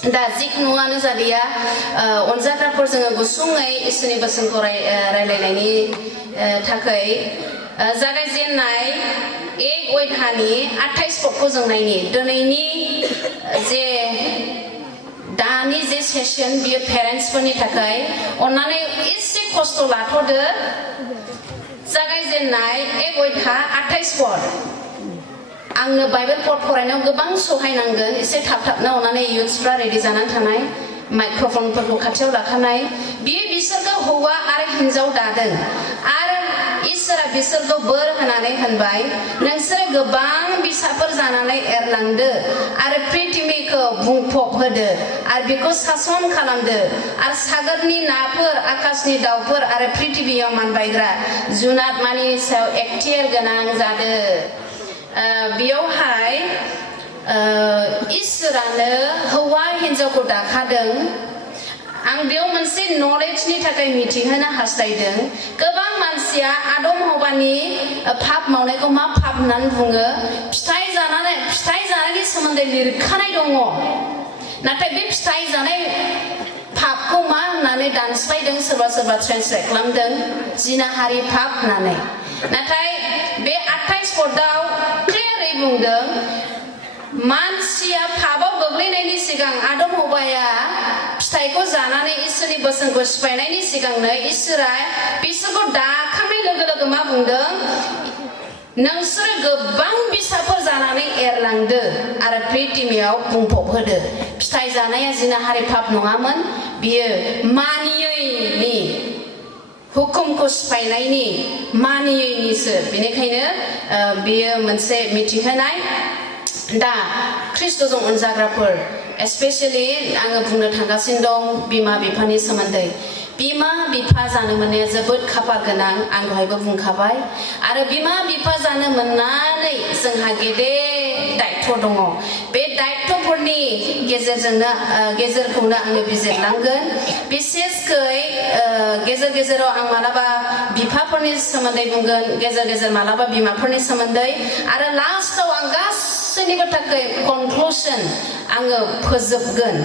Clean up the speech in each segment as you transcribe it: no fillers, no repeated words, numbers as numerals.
दा जिखुनुआनो जादिया अनजाग्राफोर जोङो गुसुङै इसोरनि बोसोनखौ रायलायनायनि थाखाय जागायजेननाय 1 अध्यायनि 28 पदखौ जों नायनि दिनैनि जे दानि जे सेसन बियो पेरेन्ट्सफोरनि थाखाय अन्नानै एसे खस्थ' लाथ'दो जागायजेननाय 1 अध्याय 28 पद आंनो बाइबेल पद फरायनायाव गोबां सहायनांगोन एसे थाब-थाबनो अननानै इयुथ्सफ्रा रेडि जानानै थानाय माइक्र'फनफोरखौ खाथियाव लाखानाय बियो बिसोरखौ हौवा आरो हिन्जाव दादों आरो इसोरा बिसोरखौ बोर होनानै होनबाय नोंसोरो गोबां बिसाफोर जानानै एरलांदो आरो पृथिबीखौ बुंफब होदो आरो बेखौ सासन खालामदो आरो सागरनि नाफोर आकाशनि दाउफोर आरो पृथिबीयाव मानबायग्रा जुनाद मानि सायाव एक्टियार गोनां जादो बेयावहाय इसोरानो हौवा हिन्जावखौ दाखादों आं बेयाव मोनसे नलेजनि थाखाय मिथिहोनो हास्थायदों गोबां मानसिया आदम हवानि पाप मावनायखौ मा पाप होननानै बुङो फिथाइ जानायनि सोमोन्दै लिरखानाय दङ नाथाय बे फिथाइ जानाय पापखौ मा होननानै दानस्लायदों सोरबा सोरबा ट्रेन्सलेट खालामदों जिनाहारि पाप होननानै नाथाय बे 28 पदआव क्लियारै बुंदों मानसिया पापाव गोग्लैनायनि सिगां आदम हवाया फिथाइखौ जानानै इसोरनि बोसोनखौ सिफायनायनि सिगांनो इसोरा बिसोरखौ दाखांनाय लोगो लोगो मा बुंदों नोंसोरो गोबां बिसाफोर जानानै एरलांदो आरो पृथिबीयाव बुंफब होदो फिथाइ जानाया जिनाहारि पाप नङामोन बियो मानियैनि हुकुमखौ सिफायनायनि मानियैनिसो बेनिखायनो बियो मोनसे मिथिहोनाय दा ख्रिस्ट'जों अनजाग्राफोर स्पेशली आङो बुंनो थांगासिनो दं बिमा बिफानि सोमोन्दै बिमा बिफा जानो मोननाया जोबोद खाफाल गोनां आं दहायबो बुंखाबाय आरो बिमा बिफा जानो मोननानै जोंहा गेदेर दायित्व दङ बे दायित्वफोरनि गेजेरखौनो आङो बिजिरलांगोन बिसेसकै गेजेर गेजेराव आं मालाबा बिफाफोरनि सोमोन्दै बुंगोन गेजेर मालाबा बिमाफोरनि सोमोन्दै आरो लास्टआव आं गासैनिबो थाखाय कनक्लुसन आङो फोजोबगोन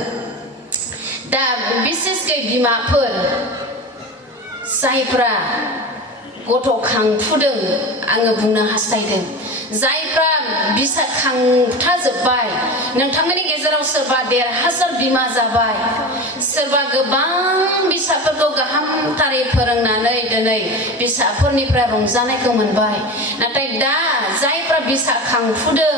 दा बिसेसकै बिमाफोर जायफ्रा गथ' खांफुदों आङो बुंनो हास्थायदों जायफ्रा बिसा खांथाजोब्बाय नोंथांमोननि गेजेराव सोरबा देरहासार बिमा जाबाय सोरबा गोबां बिसाफोरखौ गाहामथारै फोरोंनानै दिनै बिसाफोरनिफ्राय रंजानायखौ मोनबाय नाथाय दा जायफ्रा बिसा खांफुदों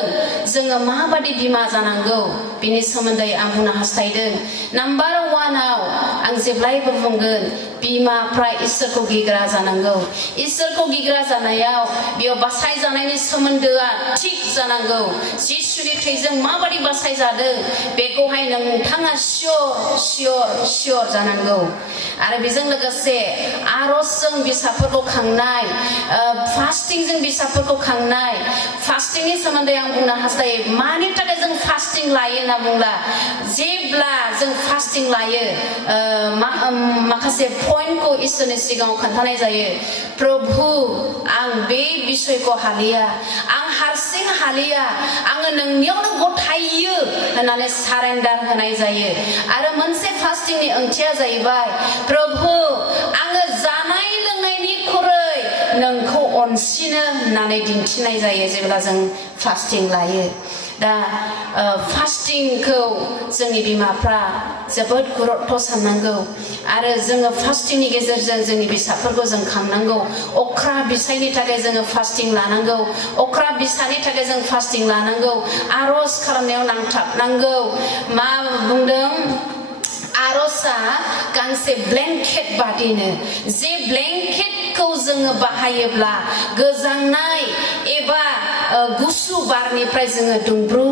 जोङो माबादि बिमा जानांगौ बिनि सोमोन्दै आं बुंनो हास्थायदों नाम्बार 1 आव आं जेब्लायबो बुंगोन बिमाफ्रा इसोरखौ गिग्रा जानांगौ इसोरखौ गिग्रा जानायाव बेयाव बासायजानायनि सोमोन्दोआ थिग जानांगौ जिसुनि थैजों माबादि बासायजादों बेखौहाय नोंथाङा सियर जानांगौ आरो बेजों लोगोसे आरजजों बिसाफोरखौ खांनाय फास्टिंजों बिसाफोरखौ खांनाय फास्टिंनि सोमोन्दै आं बुंनो हास्थायो मानि थाखाय जों फास्टिं लायो होनना बुंब्ला जेब्ला जों फास्टिं लायो माखासे पइन्टखौ इसोरनि सिगाङाव खोन्थानाय जायो प्रभु आं बे बिसयखौ हालिया आं हारसिं हालिया आङो नोंनियावनो गथायो होननानै सारेन्डार होनाय जायो आरो मोनसे फास्टिंनि ओंथिया जाहैबाय प्रभु आङो जानाय लोंनायनिख्रुइ नोंखौ अनसिनो होननानै दिन्थिनाय जायो जेब्ला जों फास्टिं लायो दा फास्टिंखौ जोंनि बिमाफ्रा जोबोद गुरुत्व साननांगौ आरो जोङो फास्टिंनि गेजेरजों जोंनि बिसाफोरखौ जों खांनांगौ अख्रा बिसायनि थाखाय जोङो फास्टिं लानांगौ अख्रा बिसानि थाखाय जों फास्टिं लानांगौ आरज खालामनायाव नांथाबनांगौ मा बुंदों आरजआ गांसे ब्लेंकेट बादिनो जे ब्लेंकेटखौ जोङो बाहायोब्ला गोजांनाय एबा गुसु बारनिफ्राय जोङो दुंब्रु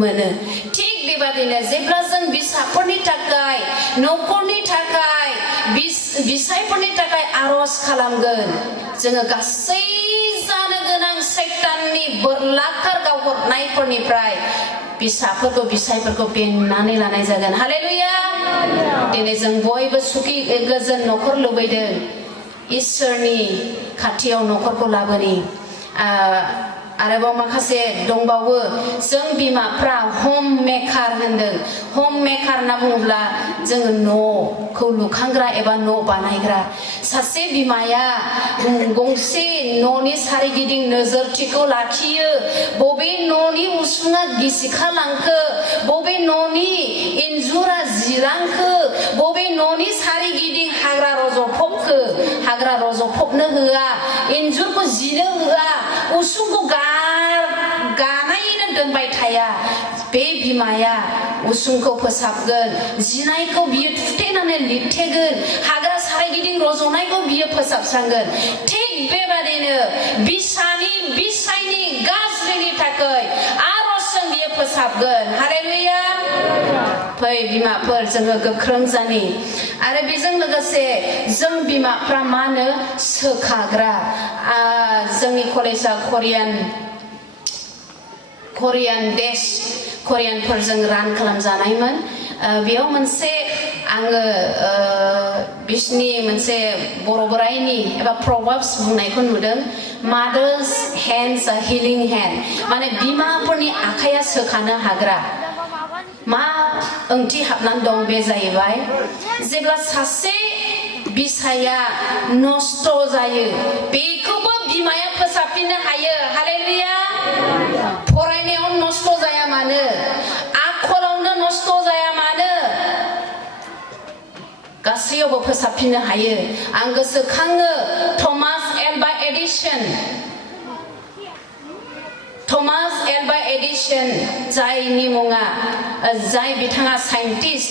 मोनो थिग बेबादिनो जेब्ला जों बिसाफोरनि थाखाय न'खरनि थाखाय बिसायफोरनि थाखाय आरज खालामगोन जोङो गासै जानो गोनां सैताननि बोरलाखार गावहरनायफोरनिफ्राय बिसायफोरखौ बेंनानै लानाय जागोन हालेलुया दिनै जों बयबो सुखि गोजोन न'खर लुबैदों इसोरनि खाथियाव न'खरखौ लाबोनि आरोबाव माखासे दंबावो जों बिमाफ्रा होम मेकार होनदों होम मेकार होनना बुङोब्ला जोङो न'खौ लुखांग्रा एबा न' बानायग्रा सासे बिमाया गंसे न'नि सारिगिदिं नोजोरथिखौ लाखियो बबे न'नि उसुङा गिसिखालांखो बबे न'नि इन्जुरा जिलांखो बबे न'नि सारिगिदिं हाग्रा रज'फबखो हाग्रा रज'फबनो होआ इन्जुरखौ जिनो होआ उसुंखौ गानायैनो दोनबाय थाया बे बिमाया उसुंखौ फोसाबगोन जिनायखौ बियो थुथेनानै लिरथेगोन हाग्रा सारिगिदिं रज'नायखौ बियो फोसाबस्रांगोन थिग बेबादिनो बिसायनि गाज्रिनि थाखाय आरजजों बियो फोसाबगोन हालेलुया फै बिमाफोर जोङो गोख्रों जानि आरो बेजों लोगोसे जों बिमाफ्रा मा होनो सोखाग्रा जोंनि कलेजआ कोरियान देश कोरियानफोरजों रान खालामजानायमोन बेयाव मोनसे आङो बिसनि मोनसे बर' बोराइनि एबा प्रभाब्स बुंनायखौ नुदों मादार्स हेन्ड्स आ हिलिं हेन्ड माने बिमाफोरनि आखाइया सोखानो हाग्रा मा ओंथि हाबनानै दं बे जाहैबाय जेब्ला सासे बिसाया नष्ट जायो बेखौबो बिमाया फोसाबफिननो हायो हालेलुया फरायनायाव नष्ट जाया मानो आखलावनो नष्ट जाया मानो गासैयावबो फोसाबफिननो हायो आं गोसोखाङो थमास एल्बा एडिसन जायनि मुङा जाय बिथाङा साइन्टिस्ट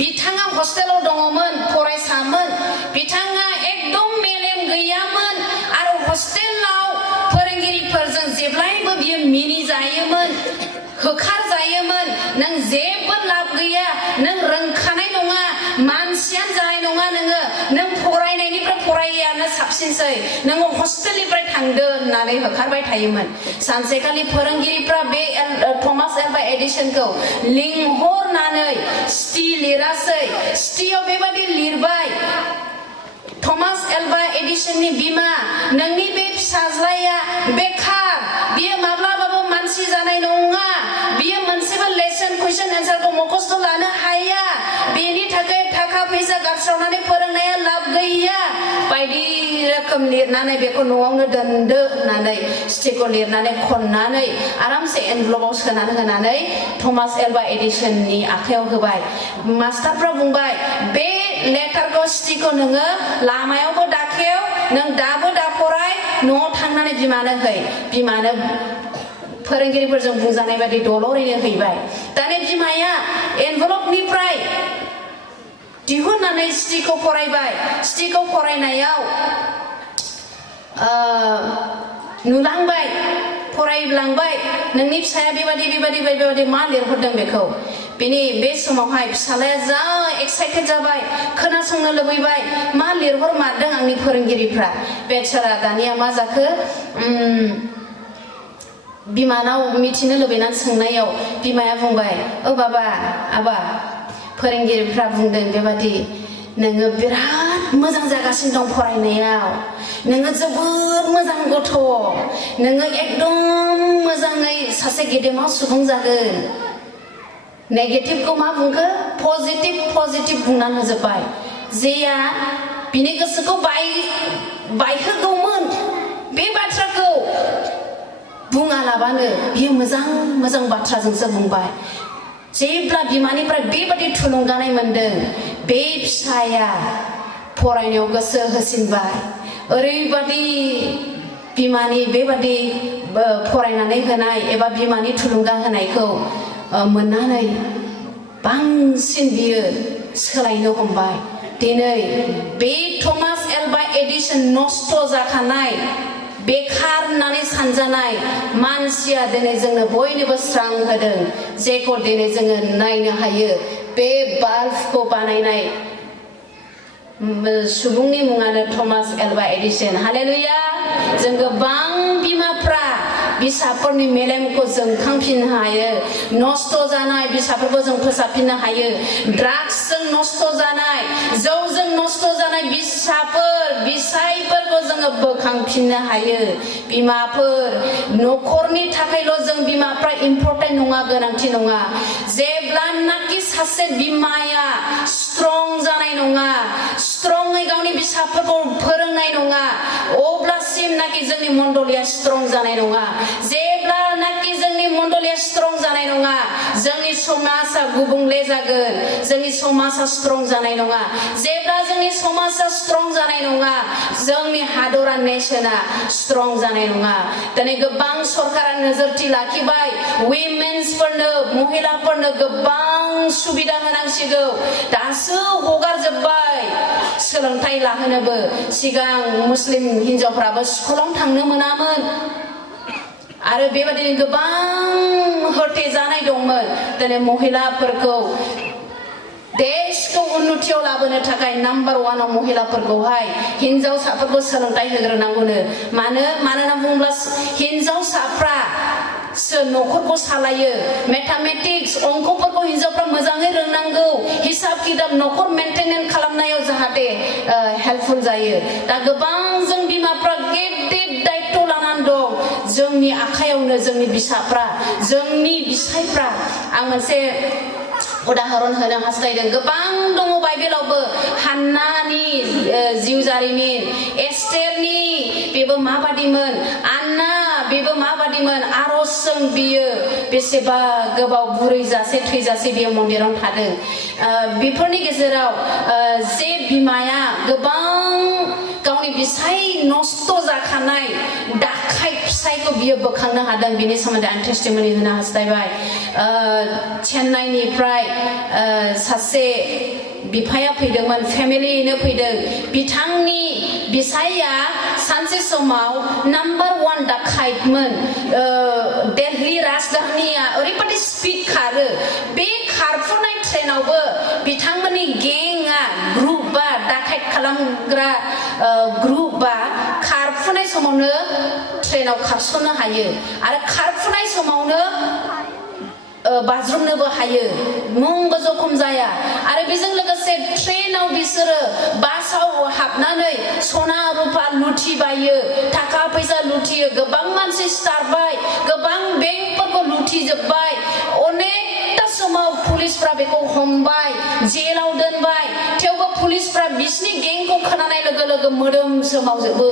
बिथाङा हस्टेलाव दङमोन फरायसामोन बिथाङा एकदम मेलेम गैयामोन आरो हस्टेलाव फोरोंगिरिफोरजों जेब्लायबो बियो मिनिजायोमोन होखारजायोमोन नों जेबो लाब गैया नों रोंखानाय नङा मानसियानो जानाय नङा नों फरायनायनिफ्राय फरायैयानो साबसिनसै नोङो हस्टेलनिफ्राय थांदो होननानै होखारबाय थायोमोन सानसेखालि फोरोंगिरिफ्रा बे थमास एल्बा एडिसनखौ लिंहरनानै सिटि लिरासै सिटियाव बेबादि लिरबाय थमास एल्बा एडिसननि बिमा नोंनि बे फिसाज्लाया बेखार बियो माब्लाबाबो मानसि जानाय नङा बियो मोनसेबो लेसन कुइसन एन्सारखौ मखस्थ' लानो हाया बेनि थाखाय थाखा फैसा गारस्रावनानै फोरोंनाया लाब गैया बायदि रोखोम लिरनानै बेखौ न'आवनो दोनदो होननानै सिटिखौ लिरनानै खननानै आरामसे एनभलपआव सोनानै होनानै थमास एल्बा एडिसननि आखायाव होबाय मास्टारफ्रा बुंबाय बे लेटारखौ सिटिखौ नोङो लामायावबो दाखेव नों दाबो दा फराय न'आव थांनानै बिमानो है बिमानो फोरोंगिरिफोरजों बुंजानाय बायदि दलरैनो हैबाय दाने बिमाया एनभलपनिफ्राय दिहुननानै सिटिखौ फरायबाय सिटिखौ फरायनायाव नुलांबाय फरायलांबाय नोंनि फिसाया बेबादि मा लिरहरदों बेखौ बेनि बे समावहाय फिसालाया जा एक्साइटेड जाबाय खोनासंनो लुबैबाय मा लिरहरमारदों आंनि फोरोंगिरिफ्रा बेचारा दानिया मा जाखो बिमानाव मिथिनो लुबैनानै सोंनायाव बिमाया बुंबाय ओ बाबा आबा फोरोंगिरिफ्रा बुंदों बेबादि नोङो बिराद मोजां जागासिनो दं फरायनायाव नोङो जोबोद मोजां गथ' नोङो एकदम मोजाङै सासे गेदेमा सुबुं जागोन नेगेटिभखौ मा बुंखो पजिटिभ बुंनानै होजोब्बाय जेया बिनि गोसोखौ बायहोगौमोन बे बाथ्राखौ बुङालाबानो बियो मोजां बाथ्राजोंसो बुंबाय जेब्ला बिमानिफ्राय बेबादि थुलुंगानाय मोनदों बे फिसाया फरायनायाव गोसो होसिनबाय ओरैबादि बिमानि बेबादि फरायनानै होनाय एबा बिमानि थुलुंगा होनायखौ मोननानै बांसिन बियो सोलायनो हमबाय दिनै बे थमास एल्बा एडिसन नष्ट जाखानाय बेखार होननानै सानजानाय मानसिया दिनै जोंनो बयनोबो स्रां होदों जेखौ दिनै जोङो नायनो हायो बे बाल्बखौ बानायनाय सुबुंनि मुङानो थमास एल्बा एडिसन हालेलुया जों गोबां बिमाफ्रा बिसाफोरनि मेलेमखौ जोंखांफिननो हायो नष्ट जानाय बिसाफोरखौ जों फोसाबफिननो हायो ड्राग्सजों नष्ट जानाय जौजों नष्ट जानाय बिसायफोरखौ जोङो बोखांफिननो हायो बिमाफोर न'खरनि थाखायल' जों बिमाफ्रा इम्परटेन्ट नङा गोनांथि नङा जेब्लानाखि सासे बिमाया स्ट्रं जानाय नङा स्ट्रङै गावनि बिसाफोरखौ फोरोंनाय नङा अब्लासिम नाखि जोंनि मण्डलिया स्ट्रं जानाय नङा जेब्लानाखि जोंनि मण्डलिया स्ट्रं जानाय नङा जोंनि समाजा गुबुंले जागोन जोंनि समाजा स्ट्रं जानाय नङा जेब्ला जोंनि समाजा स्ट्रं जानाय नङा जोंनि हादरा नेशना स्ट्रं जानाय नङा दिनै गोबां सरकारा नोजोरथि लाखिबाय उइमेन्सफोरनो महिलाफोरनो गोबां सुबिदा होनांसिगौ दासो हगारजोब्बाय सोलोंथाइ लाहोनोबो सिगां मुस्लिम हिनजावफ्राबो स्कुलाव थांनो मोनामोन आरो बेबादिनो गोबां होथेजानाय दंमोन दिनै महिलाफोरखौ देशखौ उन्नतियाव लाबोनो थाखाय नाम्बार 1 आव महिलाफोरखौहाय हिनजावसाफोरखौ सोलोंथाइ होग्रोनांगौनो मानोना बुङोब्ला हिनजावसाफ्रा न'खरखौ सालायो मेथामेटिक्स अंकफोरखौ हिनजावफ्रा मोजाङै रोंनांगौ हिसाब किताब न'खर मेंटेनेन्स खालामनायाव जाहाथे हेल्पफुल जायो दा गोबां जों बिमाफ्रा गेदेर दायित्व लानानै दं जोंनि आखायावनो जोंनि बिसाफ्रा जोंनि बिसायफ्रा आं मोनसे उदाहरन होनो हास्थायदों गोबां दङ बाइबेलावबो हान्नानि जिउ जारिमिन एस्टेरनि बेबो माबादिमोन आन्ना बेबो माबादिमोन आरजजों बियो बेसेबा गोबाव बुरै जासे थैजासे बियो मन्दिराव थादों बेफोरनि गेजेराव जे बिमाया गोबां गावनि बिसाय नष्ट जाखानाय दाखाय फिसायखौ बियो बोखांनो हादों बिनि सोमोन्दै आं टेस्टिमनि होनो हास्थायबाय चेन्नाइनिफ्राय सासे बिफाया फैदोंमोन फेमिलियैनो फैदों बिथांनि बिसाया सानसे समाव नाम्बार 1 दाखायतमोन दिल्ली राजधानिया ओरैबादि स्पिड खारो बे खारफुनाय ट्रेनावबो बिथांमोननि गेंआ ग्रुपा दाखायत खालामग्रा ग्रुपा खारफुनाय समावनो ट्रेनाव खारसननो हायो आरो खारफुनाय समावनो बाज्रुमनोबो हायो मुंबो जखम जाया आरो बेजों लोगोसे ट्रेनाव बिसोरो बासाव हाबनानै सना रुपा लुथिबायो थाखा फैसा लुथियो गोबां मानसि सिथारबाय गोबां बेंकफोरखौ लुथिजोब्बाय अनेकथा समाव पुलिसफ्रा बेखौ हमबाय जेलाव दोनबाय थेवबो पुलिसफ्रा बिसिनि गेंखौ खोनानाय लोगो लोगो मोदोम सोमावजोबो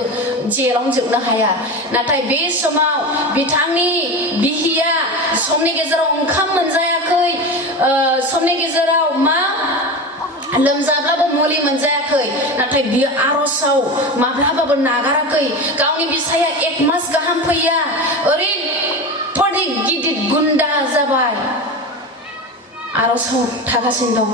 जेलावनो जोबनो हाया नाथाय बे समाव बिथांनि बिहिया समनि गेजेराव ओंखाम मोनजायाखै समनि गेजेराव मा लोमजाब्लाबो मुलि मोनजायाखै नाथाय बियो आरजआव माब्लाबाबो नागाराखै गावनि बिसाया 1 मास गाहाम फैया ओरैबादि गिदिर गुन्दा जाबाय आरजआव थागासिनो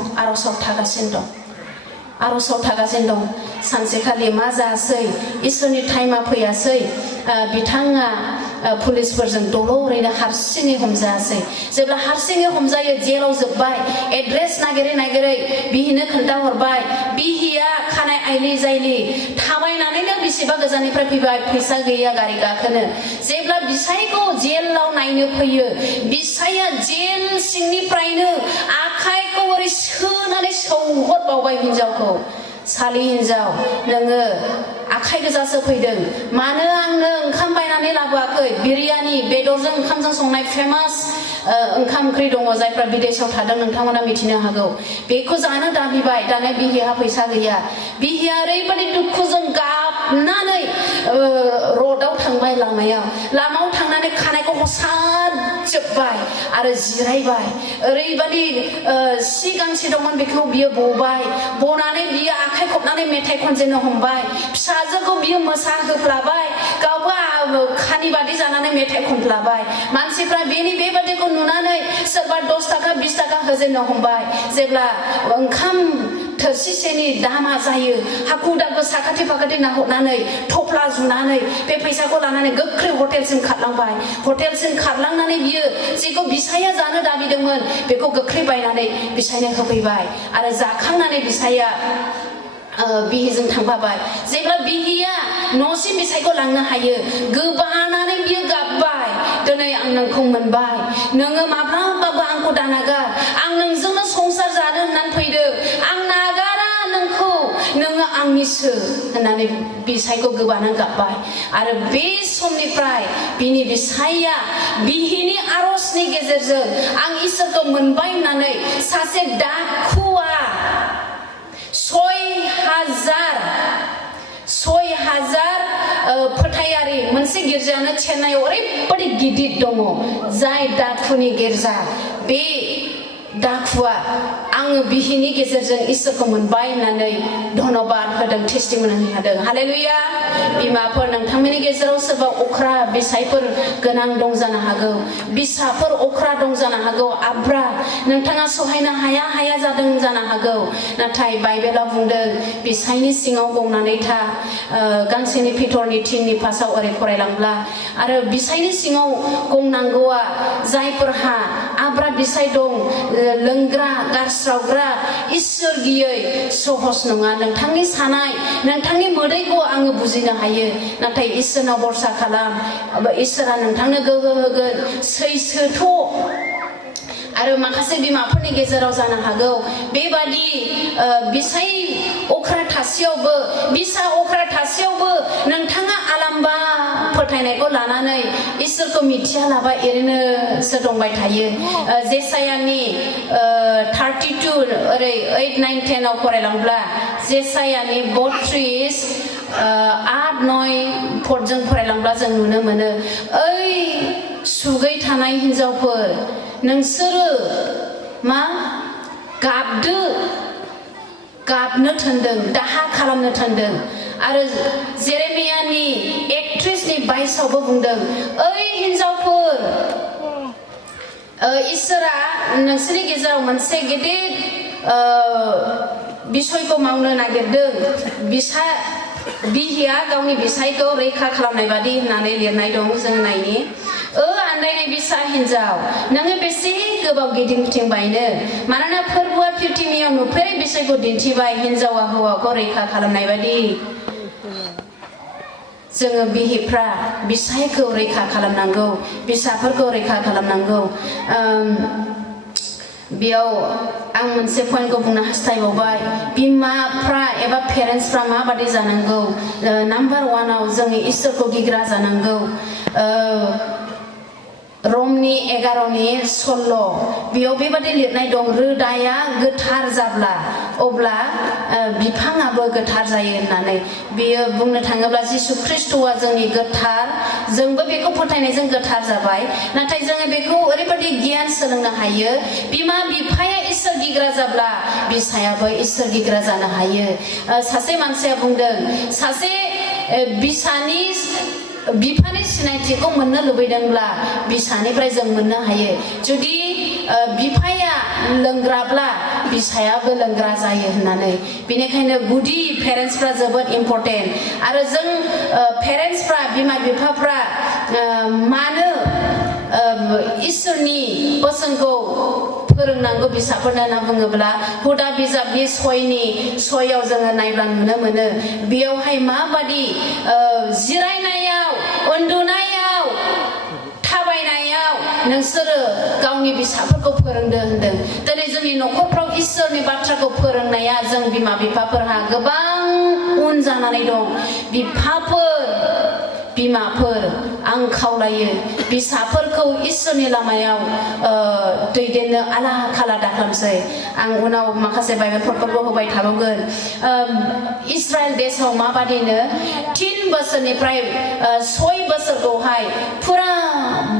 दं सानसेखालि मा जासै इसोरनि टाइमा फैयासै बिथाङा पुलिसफोरजों दलरैनो हारसिङै हमजायासै जेब्ला हारसिङै हमजायो जेलाव जोब्बाय एड्रेस नागिरै बिहिनो खोन्थाहरबाय बिहिया खानाय आइलि जाइलि थाबायनानैनो बेसेबा गोजाननिफ्राय फैबाय फैसा गैया गारि गाखोनो जेब्ला बिसायखौ जेलाव नायनो फैयो बिसाया जेल सिंनिफ्रायनो आखाइखौ ओरै सोनानै सौहरबावबाय हिनजावखौ सालि हिनजाव नोङो आखाइ गोजासो फैदों मानो आंनो ओंखाम बायनानै लाबोआखै बिरियानि बेदरजों ओंखामजों संनाय फेमास ओंखाम ओंख्रि दङ जायफ्रा बिदेशआव थादों नोंथांमोना मिथिनो हागौ बेखौ जानो दाबिबाय दाना बिहिहा फैसा गैया बिहिया ओरैबादि दुखुजों गाबनानै रडआव थांबाय लामायाव थांनानै खानायखौ हसाजोब्बाय आरो जिरायबाय ओरैबादि सि गांसे दंमोन बेखौ बियो बनानै बियो आखाइ खबनानै मेथाइ खनजेननो हमबाय फिसाजोखौ बियो मोसाहोफ्लाबाय गावबो खानि बादि जानानै मेथाइ खनफ्लाबाय मानसिफ्रा बेनि बेबादिखौ नुनानै सोरबा 10 थाखा 20 थाखा होजेननो हमबाय जेब्ला ओंखाम थोरसिसेनि दामा जायो हाखु दाखु साखाथि फाखाथि नाहरनानै थफ्ला जुनानै बे फैसाखौ लानानै गोख्रै हटेलसिम खारलांबाय हटेलसिम खारलांनानै बियो जेखौ बिसाया जानो दाबिदोंमोन बेखौ गोख्रै बायनानै बिसायनो होफैबाय आरो जाखांनानै बिसाया बिहिजों थांफाबाय जेब्ला बिहिया न'सिम बिसायखौ लांनो हायो गोबानानै बियो गाबबाय दिनै आं नोंखौ मोनबाय नोङो माब्लाबाबो आंखौ दानागार आं नोंजोंनो संसार जानो होननानै फैदों आं नागारा नोंखौ नोङो आंनिसो होननानै बिसायखौ गोबानो गाबबाय आरो बे समनिफ्राय बिनि बिसाया बिहिनि आरजनि गेजेरजों आं इसोरखौ मोनबाय होननानै सासे दाखुआ 6,000 फोथायारि मोनसे गिर्जायानो चेन्नाइआव ओरैबायदि गिदिर दङ जाय दाखुनि गिर्जा बे दाखुआ आङो बिहिनि गेजेरजों इसोरखौ मोनबाय होननानै धन्यबाद होदों टेस्टिमनि होदों हालेलुया बिमाफोर नोंथांमोननि गेजेराव सोरबा अख्रा बिसायफोर गोनां दं जानो हागौ बिसाफोर अख्रा दं जानो हागौ आब्रा नोंथाङा सहायनो हाया जादों जानो हागौ नाथाय बाइबेला बुंदों बिसायनि सिङाव गंनानै था गांसेनि पिटरनि 3नि पासाव ओरै फरायलांब्ला आरो बिसायनि सिङाव गंनांगौआ जायफोरहा आब्रा बिसाय दं लोंग्रा गारस्रावग्रा इसोर गियै सहस नङा नोंथांनि सानाय नोंथांनि मोदैखौ आङो बुजिनो हायो नाथाय इसोरनाव भरसा खालाम इसोरा नोंथांनो गोहो होगोन सैसोथ' आरो माखासे बिमाफोरनि गेजेराव जानो हागौ बेबादि बिसाय अख्रा थासेयावबो बिसा अख्रा थासेयावबो नोंथाङा आलाम्बा फोथायनायखौ लानानै इसोरखौ मिथिया लाबा एरैनोसो दंबाय थायो जेसायानि 32 ओरै 8, 9, 10 आव फरायलांब्ला जेसायानि 32 8, 9 फरजों फरायलांब्ला जों नुनो मोनो ओइ सुगै थानाय हिनजावफोर नोंसोरो मा गाबनो थोनदों दाहा खालामनो थोनदों आरो जेरेमियानि 31नि 22 आवबो बुंदों ओइ हिनजावफोर इसोरा नोंसोरनि गेजेराव मोनसे गेदेर बिसयखौ मावनो नागिरदों बिहिया गावनि बिसायखौ रैखा खालामनाय बादि होननानै लिरनाय दं जों नायनि आन्दायनाय बिसा हिनजाव नोङो बेसे गोबाव गिदिंथिंबायनो मानोना फोरबोआ फिउटिमियाव नुफेरै बिसयखौ दिन्थिबाय हिनजावा हौवाखौ रैखा खालामनाय बादि जोङो बिहिफ्रा बिसायखौ रैखा खालामनांगौ बिसाफोरखौ रैखा खालामनांगौ बेयाव आं मोनसे पइन्टखौ बुंनो हास्थायबावबाय बिमाफ्रा एबा पेरेन्टसफ्रा माबादि जानांगौ नाम्बार 1 आव जोङो इसोरखौ गिग्रा जानांगौ रमनि 11नि 16 बेयाव बेबादि लिरनाय दं रोदाया गोथार जाब्ला अब्ला बिफाङाबो गोथार जायो होननानै बेयो बुंनो थाङोब्ला जिसु ख्रिस्ट'आ जोंनि गोथार जोंबो बेखौ फोथायनायजों गोथार जाबाय नाथाय जोङो बेखौ ओरैबादि गियान सोलोंनो हायो बिमा बिफाया इसोर गिग्रा जाब्ला बिसायाबो इसोर गिग्रा जानो हायो सासे मानसिया बुंदों सासे बिफानि सिनायथिखौ मोननो लुबैदोंब्ला बिसानिफ्राय जों मोननो हायो जुदि बिफाया लोंग्राब्ला बिसायाबो लोंग्रा जायो होननानै बेनिखायनो गुदि पेरेन्टसफ्रा जोबोद इम्पर्टेन्ट आरो जों पेरेन्टसफ्रा बिमा बिफाफ्रा मानो इसोरनि बोसोनखौ फोरोंनांगौ बिसाफोरनो होनना बुङोब्ला हुदा बिजाबनि 6आव जोङो नायब्ला नुनो मोनो बेयावहाय माबादि जिरायनायाव उन्दुनायाव थाबायनायाव नोंसोरो गावनि बिसाफोरखौ फोरोंदो होनदों दिनै जोंनि न'खरफ्राव इसोरनि बाथ्राखौ फोरोंनाया जों बिमा बिफाफोरहा गोबां उन जानानै दं बिमाफोर आं खावलायो बिसाफोरखौ इसोरनि लामायाव दैदेननो आला खाला दाखालामसै आं उनाव माखासे बाइबेलफोरखौबो होबाय थाबावगोन इस्राएल देशआव माबादिनो 3 बोसोरनिफ्राय 6 बोसोरखौहाय फुरा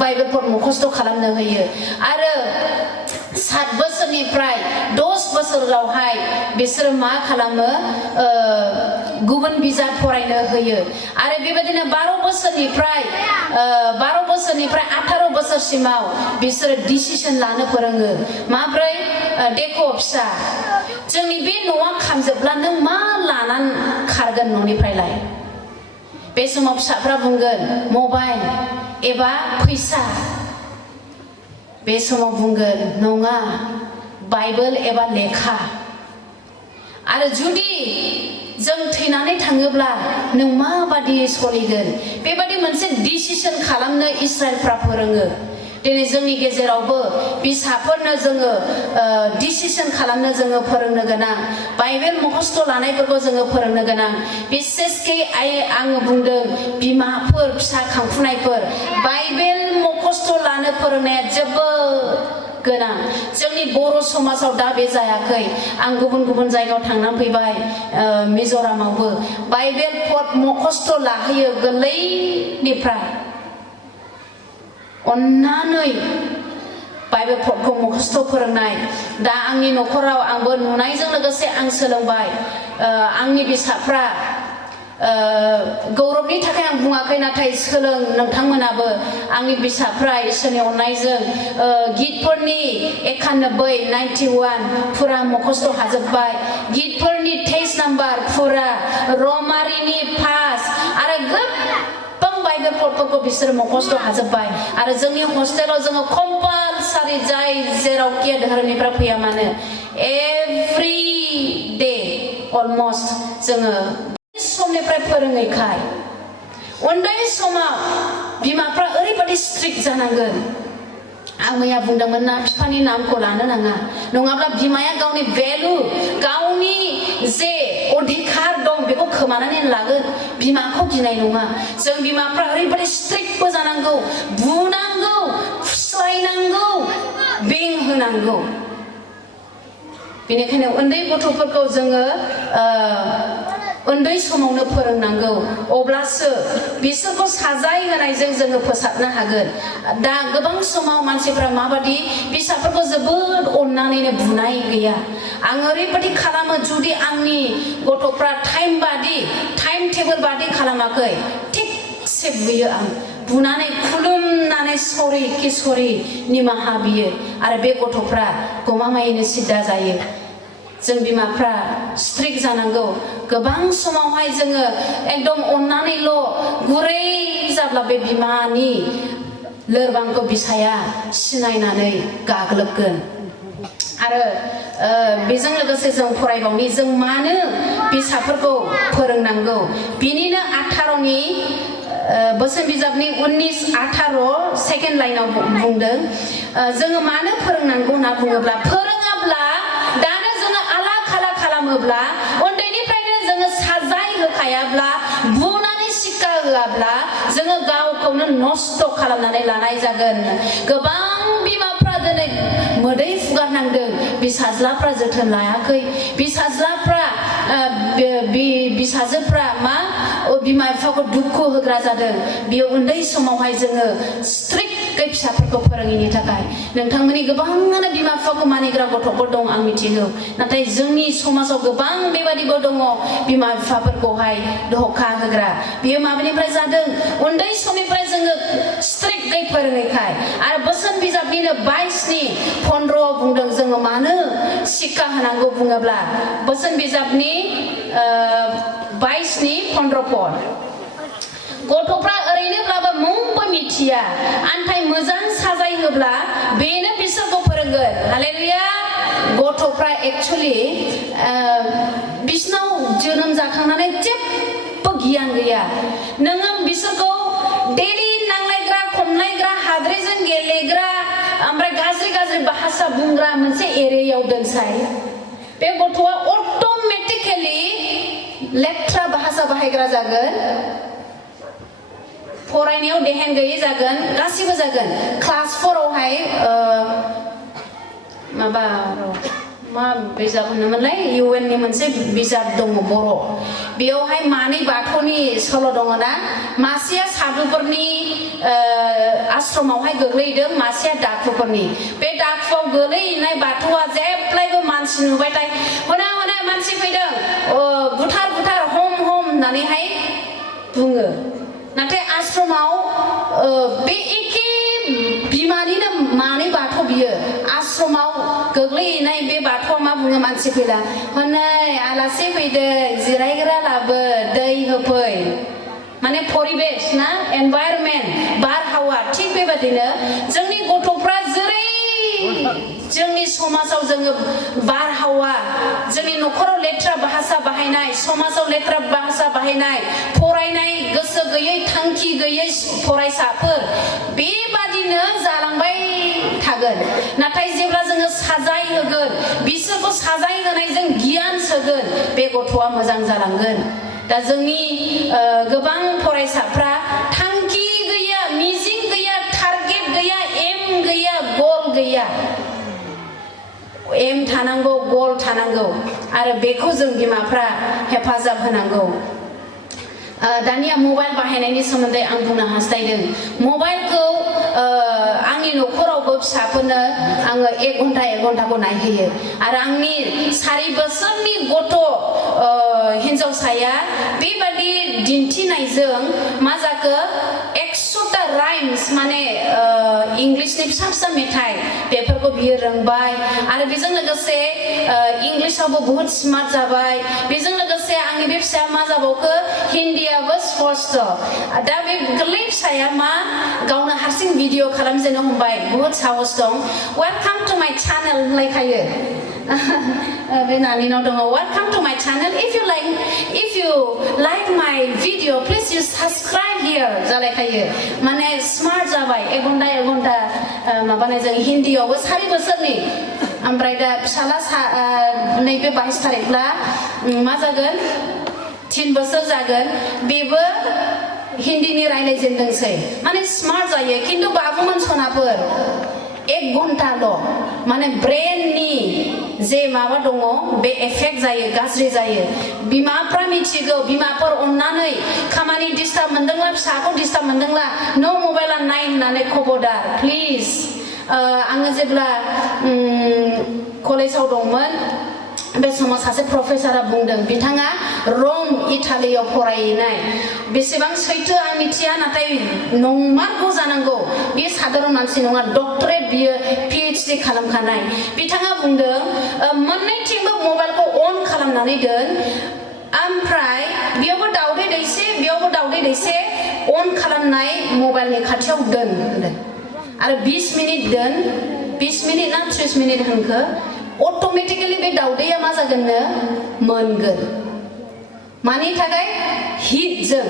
बाइबेलफोर मुखस्थ' खालामनो होयो आरो 7 बोसोरनिफ्राय 10 बोसोरावहाय बिसोरो मा खालामो गुबुन बिजाब फरायनो होयो आरो बेबायदिनो 12 बोसोरनिफ्राय 18 बोसोरसिमाव बिसोरो डिसिसन लानो फोरोङो माब्रै देखो फिसा जोंनि बे न'आ खामजोबब्ला नों मा लानानै खारगोन न'निफ्रायलाय बे समाव फिसाफ्रा बुंगोन मबाइल एबा फैसा बे समाव बुंगोन नङा बाइबेल एबा लेखा आरो जुदि जों थैनानै थाङोब्ला नों माबादि सलिगोन बेबादि मोनसे डिसिसन खालामनो इस्राएलफ्रा फोरोङो दिनै जोंनि गेजेरावबो बिसाफोरनो जोङो डिसिसन खालामनो जोङो फोरोंनो गोनां बाइबेल मुखस्थ लानायफोरखौ जोङो फोरोंनो गोनां बिसेसकै आङो बुंदों बिमाफोर फिसा खांफुनायफोर बाइबेल मुखस्थ लानो फोरोंनाया जोबोद गोनां जोंनि बर' समाजाव दा बे जायाखै आं गुबुन गुबुन जायगायाव थांनानै फैबाय मिजोरामावबो बाइबेल पद मुखस्थ लाहोयो गोरलैनिफ्राय अन्नानै बाइबेल पदखौ मुखस्थ फोरोंनाय दा आंनि नखराव आंबो नुनायजों लोगोसे आं सोलोंबाय आंनि बिसाफ्रा गौरबनि थाखाय आं बुङाखै नाथाय सोलों नोंथांमोनाबो आंनि बिसाफ्रा इसोरनि अननायजों गितफोरनि 91 फुरा मुखस्थ हाजोबबाय गितफोरनि टेक्स्ट नाम्बार फुरा रमारिनि पास आरो गोबां बाइबेल पदफोरखौ बिसोर मुखस्थ हाजोबबाय आरो जोंनि हस्टेलाव जोङो कम्पालसारि जाय जेरावखि धोरोमनिफ्राय फैया मानो एभ्रि डे अलमस्ट जोङो समनिफ्राय फोरोङैखाय उन्दै समाव बिमाफ्रा ओरैबादि स्ट्रिक्ट जानांगोन आं मैया बुंदोंमोन ना बिफानि नामखौ लानो नाङा नङाब्ला बिमाया गावनि भेलु गावनि जे अधिकार दं बेखौ खोमानानै लागोन बिमाखौ गिनाय नङा जों बिमाफ्रा ओरैबादि स्ट्रिक्टबो जानांगौ बुनांगौ फुस्लायनांगौ बेंहोनांगौ बेनिखायनो उन्दै गथ'फोरखौ जोङो उन्दै समावनो फोरोंनांगौ अब्लासो बिसोरखौ साजाय होनायजों जोङो फोसाबनो हागोन दा गोबां समाव मानसिफ्रा माबादि बिसाफोरखौ जोबोद अननानैनो बुनाय गैया आं ओरैबादि खालामो जुदि आंनि गथ'फ्रा टाइम टेबोल बादि खालामाखै थिगसे बुयो आं बुनानै खुलुमनानै सरि कि सरि निमाहा बियो आरो बे गथ'फ्रा गमामायैनो सिद्दा जायो जों बिमाफ्रा स्ट्रिक्ट जानांगौ गोबां समावहाय जोङो एकदम अननानैल गुरै जाब्ला बे बिमानि लोरबांखौ बिसाया सिनायनानै गाग्लोबगोन आरो बेजों लोगोसे जों फरायबावनि जों मानो बिसाफोरखौ फोरोंनांगौ बिनिनो 18नि बोसोन बिजाबनि 19-18 सेकेन्ड लाइनाव बुंदों जोङो मानो फोरोंनांगौ होनना बुङोब्ला फोरोङाब्ला दानो जोङो आला खाला खालामोब्ला उन्दैनिफ्रायनो जोङो साजाय होखायाब्ला बुनानै सिक्का होआब्ला जोङो गावखौनो नस्थ खालामनानै लानाय जागोन गोबां बिमाफ्रा दिनै मोदै फुगारनांदों बिसाज्लाफ्रा जोथोन लायाखै बिसाज्लाफ्रा बिसाजोफ्रा मा बिमा बिफाखौ दुखु होग्रा जादों बियो उन्दै समावहाय जोङो स्ट्रिक्टै फिसाफोरखौ फोरोङैनि थाखाय नोंथांमोननि गोबाङानो बिमा बिफाखौ मानिग्रा गथ'फोर दं आं मिथिगौ नाथाय जोंनि समाजाव गोबां बेबादिबो दङ बिमा बिफाफोरखौहाय धोखा होग्रा बियो माबेनिफ्राय जादों उन्दै समनिफ्राय जोङो स्ट्रिक्टै फोरोङैखाय आरो बोसोन बिजाबनिनो 22-15 बुंदों जोङो मानो सिक्का होनांगौ बुङोब्ला बोसोन बिजाबनि 22-15 पद गथ'फ्रा ओरैनोब्लाबो मुंबो मिथिया आन्थाय मोजां साजाय होब्ला बेनो बिसोरखौ फोरोंगोन हालेलुया गथ'फ्रा एक्चुअली बिसनाव जोनोम जाखांनानै जेबो गियान गैया नोङो बिसोरखौ डेलि नांलायग्रा खमलायग्रा हाद्रिजों गेलेग्रा ओमफ्राय गाज्रि भाषा बुंग्रा मोनसे एरियायाव दोनसाय बे गथ'आ अट'मेटिकेलि लेथ्रा भाषा बाहायग्रा जागोन फरायनायाव देहेन गैयै जागोन गासिबो जागोन क्लास 4आवहाय मा बिजाब होनोमोनलाय UN नि मोनसे बिजाब दङ बर' बेयावहाय मानै बाथौनि सल' दङ ना मासेया सादुफोरनि आश्रमावहाय गोग्लैदों मासेया डाकुफोरनि बे डाकुआव गोलैनाय बाथौआ जेब्लायबो मानसि नुबायथाय हना मानसि फैदों बुथार हम होननानैहाय बुङो नाथाय आश्रमाव बे एखे बिमानिनो मानै बाथौ बियो आश्रमाव गोग्लैनाय बे बाथौआ मा बुङो मानसि फैला हनै आलासि फैदों जिरायग्रा लाबो दै होफै माने परिबेस ना एनभायरनमेन्ट बारहावा थिग बेबादिनो जोंनि गथ'फ्रा जेरै जोंनि समाजाव जोङो बारहावा जोंनि न'खराव लेथ्रा भाषा बाहाय बाहायनाय समाजाव लेथ्रा भाषा बाहायनाय फरायनाय गोसो गैयै थांखि गैयै फरायसाफोर बेबादिनो जालांबाय थागोन नाथाय जेब्ला जोङो साजाय होगोन बिसोरखौ साजाय होनायजों गियान सोगोन बे गथ'आ मोजां जालांगोन दा जोंनि गोबां फरायसाफ्रा थांखि गैया मिजिं गैया टारगेट गैया एम गैया गल गैया एम थानांगौ गल थानांगौ आरो बेखौ जों बिमाफ्रा हेफाजाब होनांगौ दानिया मबाइल बाहायनायनि सोमोन्दै आं बुंनो हास्थायदों मबाइलखौ आंनि न'खरावबो फिसाफोरनो आङो 1 घन्टाखौ नायहोयो आरो आंनि 4 बोसोरनि गथ' हिन्जावसाया बेबादि दिन्थिनायजों मा जाखो 100टा राइम्स माने इंलिशनि फिसा मेथाइ बेफोरखौ बियो रोंबाय आरो बेजों लोगोसे इंलिशावबो बहुत स्मार्ट जाबाय बेजों लोगोसे आंनि बे फिसाया मा जाबावखो हिन्दीयाबो स्पष्ट दा बे गोरलै फिसाया मा गावनो हारसिं भिडिअ खालामजेननो हमबाय बहुत साहस दं वेलकाम टु माय चेनेल होनलायखायो बे नानिनाव दङ वेलकाम टु माय channel if you like my video please you subscribe here जालायखायो माने स्मार्ट जाबाय 1 घन्टा माबानायजों हिन्दीयावबो 4 बोसोरनि ओमफ्राय दा फिसाला नैबे 22 तारिखला मा जागोन 3 बोसोर जागोन बेबो हिन्दीनि रायलायजेनदोंसै माने स्मार्ट जायो खिन्थु बाबुमोन सनाफोर 1 घन्टाल' माने ब्रेननि जे माबा दङ बे एफेक्ट जायो गाज्रि जायो बिमाफ्रा मिथिगौ बिमाफोर अन्नानै खामानि डिस्टार्ब मोनदोंला फिसाखौ डिस्टार्ब मोनदोंला नो मबाइला नाय होननानै खबरदार प्लिज आङो जेब्ला कलेजाव दंमोन बे समाव सासे प्रफेसारा बुंदों बिथाङा रम इटालियाव फरायनाय बेसेबां सैथो आं मिथिया नाथाय नंमारगौ जानांगौ बे साधारन मानसि नङा डक्टरेट बियो PhD खालामखानाय बिथाङा बुंदों मोननैथिंबो मबाइलखौ अन खालामनानै दोन ओमफ्राय बेयावबो दावदै दैसे अन खालामनाय मबाइलनि खाथियाव दोन आरो 20 मिनिट दोन 20 मिनिट ना 30 मिनिट होनखो अटोमेटिकली बे दावदैया मा जागोननो मोनगोन मानि थाखाय हिटजों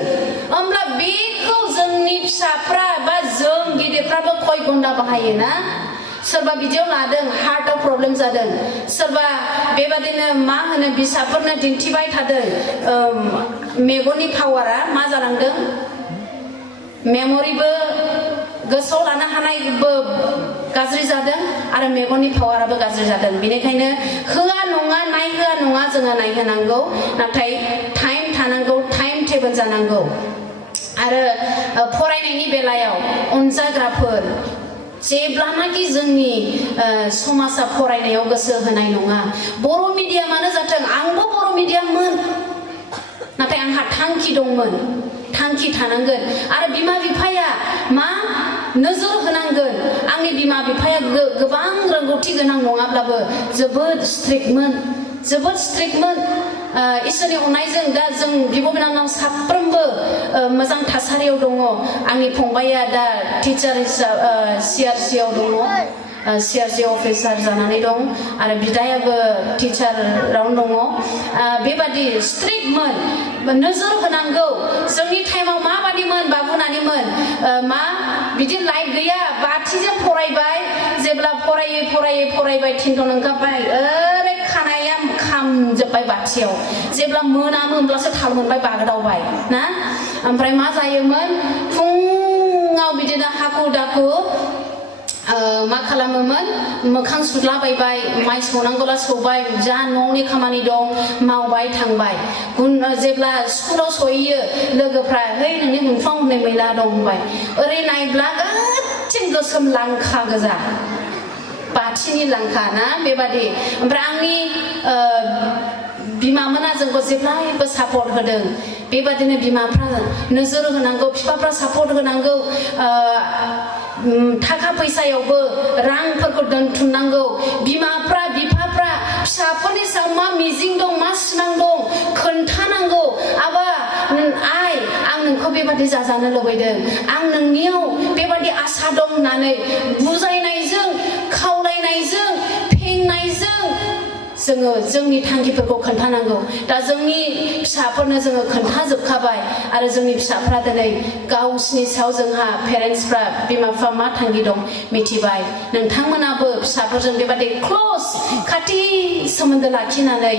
होमब्ला बेखौ जोंनि फिसाफ्रा बा जों गिदिरफ्राबो कय घन्टा बाहायोना सोरबा बिदियाव लादों हार्टआव प्रब्लेम जादों सोरबा बेबादिनो मा होनो बिसाफोरनो दिन्थिबाय थादों मेगननि पावारा मा जालांदों मेमरिबो गोसोआव लानो हानायबो गाज्रि जादों आरो मेगननि पावाराबो गाज्रि जादों बेनिखायनो होआ नङा नायहोआ नङा जोङो नायहोनांगौ नाथाय टाइम थानांगौ टाइम टेबोल जानांगौ आरो फरायनायनि बेलायाव अनजाग्राफोर जेब्लानाखि जोंनि समाजा फरायनायाव गोसो होनाय नङा बर' मिडियामानो जाथों आंबो बर' मिडियाममोन नाथाय आंहा थांखि दंमोन थांखि थानांगोन आरो बिमा बिफाया मा नोजोर होनांगोन आंनि बिमा बिफाया गोबां रोंगौथि गोनां नङाब्लाबो जोबोद स्ट्रिक्टमोन इसोरनि अननायजों दा जों बिब' बिनानाव साफ्रोमबो मोजां थासारियाव दङ आंनि फंबाया दा टिचार CRC आव दङ CRC अफिसार जानानै दं आरो बिदायाबो टिचारावनो दङ बेबादि स्ट्रिक्टमोन नोजोर होनांगौ जोंनि टाइमाव माबादिमोन बाबु नानिमोन मा बिदि लाइट गैया बाथिजों फरायबाय जेब्ला फरायबाय थिनथन ओंखारबाय ओरै खानाया खामजोब्बाय बाथियाव जेब्ला मोनामो होमब्लासो थाल मोनबाय बागदावबाय ना ओमफ्राय मा जायोमोन फुङाव बिदिनो हाखु दाखु मा खालामोमोन मोखां सुद्लाबायबाय माइ सौनांगौला सौबाय जा न'नि खामानि दं मावबाय थांबाय जेब्ला स्कुलाव सहैयो लोगोफ्रा है नोंनि मोनफां होननाय मैला दं होनबाय ओरै नायब्ला गासिबो गोसोम लांखा गोजा बाथिनि लांखा ना बेबादि ओमफ्राय आंनि बिमामोना जोंखौ जेब्लायबो सापर्ट होदों बेबादिनो बिमाफ्रा नोजोर होनांगौ बिफाफ्रा सापर्ट होनांगौ थाखा फैसायावबो रांफोरखौ दोनथुमनांगौ बिमाफ्रा बिफाफ्रा फिसाफोरनि सायाव मा मिजिं दं मा सिमां दं खोन्थानांगौ आबा आइ आं नोंखौ बेबादि जाजानो लुबैदों आं नोंनियाव बेबादि आसा दं होननानै बुजायनायजों खावलायनायजों फेंनायजों जोङो जोंनि थांखिफोरखौ खोन्थानांगौ दा जोंनि फिसाफोरनो जोङो खोन्थाजोबखाबाय आरो जोंनि फिसाफ्रा दिनै गावसिनि सायाव जोंहा पेरेन्टसफ्रा बिमा बिफा मा थांखि दं मिथिबाय नोंथांमोनाबो फिसाफोरजों बेबादि क्ल'ज खाथि सोमोन्दो लाखिनानै